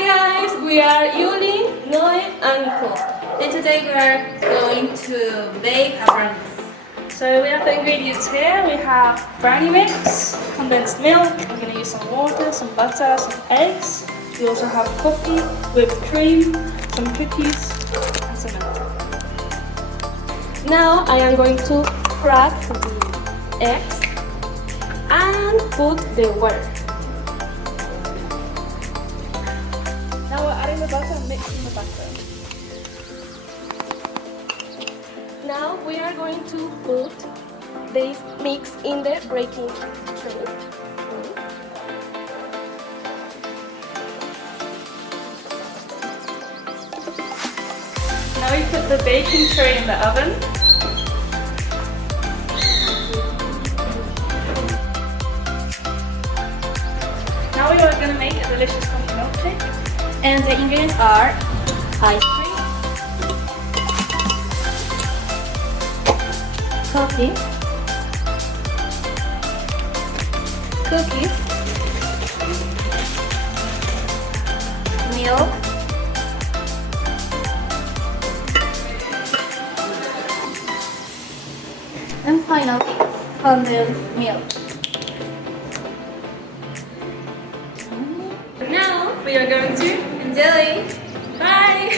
Hi guys, we are Yuli, Noe, and Nicol, and today we are going to bake a brownies. So we have the ingredients here. We have brownie mix, condensed milk. We're going to use some water, some butter, some eggs. We also have coffee, whipped cream, some cookies, and some milk. Now I am going to crack the eggs and put the water. Now we're adding the butter and mixing the butter. Now we are going to put this mix in the baking tray. Now we put the baking tray in the oven. Now we are going to make a delicious coffee milkshake. And the ingredients are ice cream, coffee, cookies, milk, and finally condensed milk. Now we are going to enjoy. Bye!